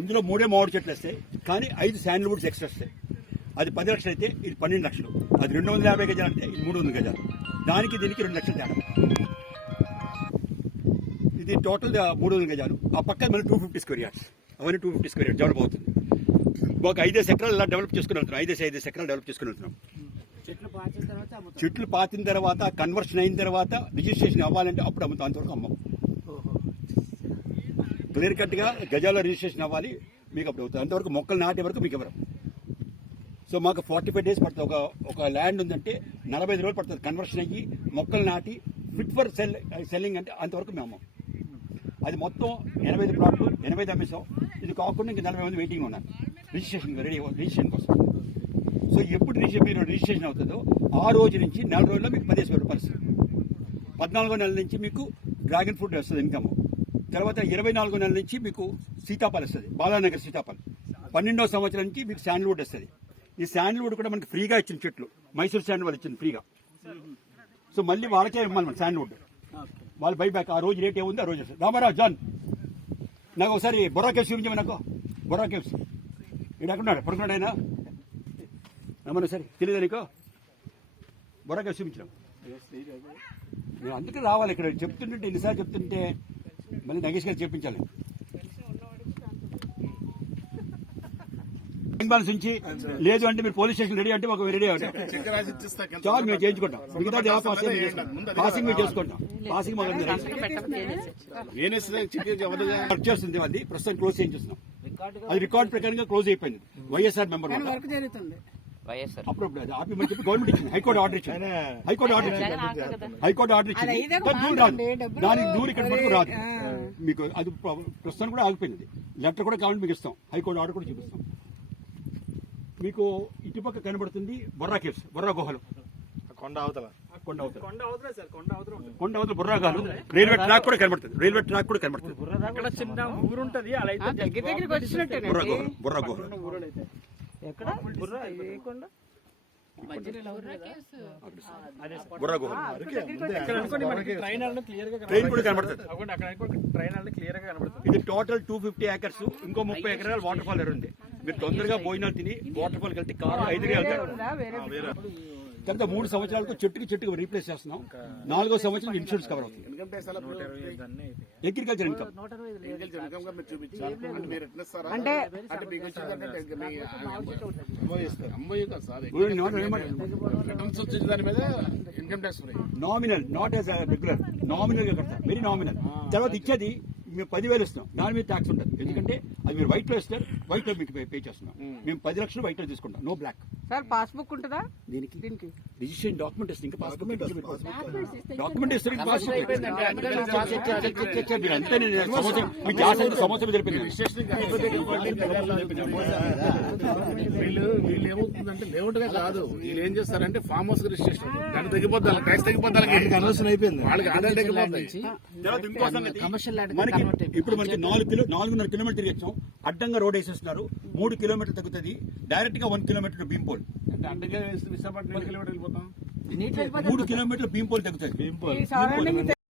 ఇందులో 3 మామిడి చెట్లు వస్తాయి, కానీ 5 శాండిల్వుడ్స్ ఎక్స్ట్రా వస్తాయి. అది 10 లక్షలు అయితే ఇది 12 లక్షలు. అది 250 గజాలు అంటే ఇది 300 గజాలు. దానికి దీనికి 2 లక్షలు తేడా. ఇది టోటల్ 300 గజాలు. ఆ పక్క మళ్ళీ 250 స్క్వేర్ యార్డ్స్. అవన్నీ 250 స్క్వేర్ యార్డ్స్ డెవలప్ అవుతుంది. ఒక 5 ఎకరాలు ఇలా డెవలప్ చేసుకుని వెళ్తున్నాం. 5 ఎకరాలు డెవలప్ చేసుకుని వెళ్తున్నాం. చెట్లు పాతిన తర్వాత కన్వర్షన్ అయిన తర్వాత రిజిస్ట్రేషన్ అవ్వాలంటే అప్పుడు అమ్ముతాం. అంతవరకు అమ్మం. క్లియర్ కట్గా గజాల రిజిస్ట్రేషన్ అవ్వాలి, మీకు అప్పుడు అవుతుంది. అంతవరకు మొక్కలు నాటే వరకు మీకు ఎవరు. సో మాకు 45 days పడుతుంది. ఒక ల్యాండ్ ఉందంటే 45 రోజులు పడుతుంది కన్వర్షన్ అయ్యి మొక్కలు నాటి ఫిట్ ఫర్ సెల్లింగ్ అంటే అంతవరకు మేము అమ్మం. అది మొత్తం 85 ప్లాట్లు 85 అమ్మేసాం. ఇది కాకుండా ఇంకా 40 మంది వెయిటింగ్ ఉన్నారు రిజిస్ట్రేషన్ కోసం. సో ఎప్పుడు మీరు రిజిస్ట్రేషన్ అవుతుందో ఆ రోజు నుంచి 4 రోజుల్లో మీకు 15,000 రూపాయలు వస్తుంది. 14వ నెల నుంచి మీకు డ్రాగన్ ఫ్రూట్ వస్తుంది ఇన్కమ్. తర్వాత 24వ నెల నుంచి మీకు సీతాఫలం వస్తుంది, బాలానగర్ సీతాఫలం. 12వ సంవత్సరం నుంచి మీకు శాండిల్వుడ్ వస్తుంది. ఈ శాండిల్వుడ్ కూడా మనకి ఫ్రీగా ఇచ్చిన చెట్లు, మైసూర్ శాండిల్వుడ్ ఇచ్చింది ఫ్రీగా. సో మళ్ళీ వాళ్ళకే ఇవ్వాలి మన శాండిల్వుడ్. వాళ్ళు బైబ్యాక్ ఆ రోజు రేట్ ఏముంది ఆ రోజు వస్తుంది. రామారావు జాన్ నాకు ఒకసారి బొర్రా కేవ్స్ చూపించమని. నాకు బొర్రా కేవ్స్ ఇక్కడ ఎక్కడున్నాడు? పడుకున్నాడు ఆయన. రమ్మను సరే, తెలియదా నీకు? బొర్రా కేవ్స్ చూపించడం. నేను అందుకే రావాలి ఇక్కడ. చెప్తుంటే ఎన్నిసార్లు చెప్తుంటే మళ్ళీ నగేష్ గారు చెప్పించాలి. బ్యాలెన్స్ ఉంచి లేదు అంటే మీరు పోలీస్ స్టేషన్ రెడీ అంటే మాకు రెడీ అవుతాం. చాలు మేము చేయించుకుంటాం. మిగతా పాసింగ్ మేము చేసుకుంటాం. పాసింగ్ మాకు వర్క్ చేస్తుంది. అది ప్రస్తుతం క్లోజ్ చేయించేస్తున్నాం. అది రికార్డ్ ప్రకారంగా క్లోజ్ అయిపోయింది. వైఎస్ఆర్ మెంబర్ అప్పుడప్పుడు అది ఆపి చెప్పి గవర్నమెంట్ ఇచ్చింది. హైకోర్టు ఆర్డర్ ఇచ్చింది. దానికి దూరం ఇక్కడ వరకు రాదు మీకు. అది ప్రస్తుతం కూడా ఆగిపోయింది. లెటర్ కూడా కావాలంటే మీకు ఇస్తాం. హైకోర్టు ఆర్డర్ కూడా చూపిస్తాం. మీకు ఇటుపక్క కనబడుతుంది బొర్రా కేవ్స్, బొర్రా గుహలు. కొండ అవతల బొర్రా గుహలు. రైల్వే ట్రాక్ కూడా కనబడుతుంది. అక్కడ చిన్న ఊరు ఉంటుంది. బొర్రా గుహలు ఇది టోటల్ 250 acres. ఇంకో 30 ఎకరాలు వాటర్ ఫాల్ ఉంది. మీరు తొందరగా భోజనాలు తిని వాటర్ ఫాల్ కలిసి కారు 5 వెళ్తారు. తర్వాత 3 సంవత్సరాలకు చెట్టుకి రీప్లేస్ చేస్తున్నాం. 4వ సంవత్సరం ఇన్సూరెన్స్ కవర్ అవుతుంది. Agriculture income nominal, not as regular. Nominal గా కడతారు, వెరీ నామినల్. తర్వాత ఇచ్చేది మేము 10,000 ఇస్తున్నాం. దాని మీద ట్యాక్స్ ఉంటుంది. ఎందుకంటే అది మీరు వైట్ లో ఇస్తారు, వైట్ లో మీకు పే చేస్తున్నాం. మేము 10 లక్షలు వైట్ లో తీసుకుంటాం, నో బ్లాక్. సార్ పాస్బుక్ ఉంటుందా దీనికి? రిజిస్ట్రేషన్ డాక్యుమెంట్ ఇస్తుంది. ఇంకా పాస్బుక్ డాక్యుమెంట్ ఇస్తారు. పాస్బుక్ అంతే. మీ సంవత్సరం జరిపింది. వీళ్ళు ఏమవుతుందంటే లేఅవుట్ గా కాదు, వీళ్ళు ఏం చేస్తారంటే ఫామ్ హౌస్ రిజిస్ట్రేషన్ దాన్ని తగ్గిపోద్ది, ట్యాక్స్ తగ్గిపోద్ది, అనవసరం అయిపోయింది వాళ్ళకి. ఆదాయం తగ్గిపోతుంది. ఇప్పుడు మనకి 4.5 కిలోమీటర్ తిరిగొచ్చాం. అడ్డంగా రోడ్ వేసేస్తున్నారు. 3 కిలోమీటర్లు తగ్గుతుంది. డైరెక్ట్ గా 1 కిలోమీటర్ భీంపోల్. అడ్డంగా విశాఖపట్నం కిలోమీటర్ వెళ్ళిపోతాం. 3 కిలోమీటర్లు భీంపోల్ తగ్గుతుంది.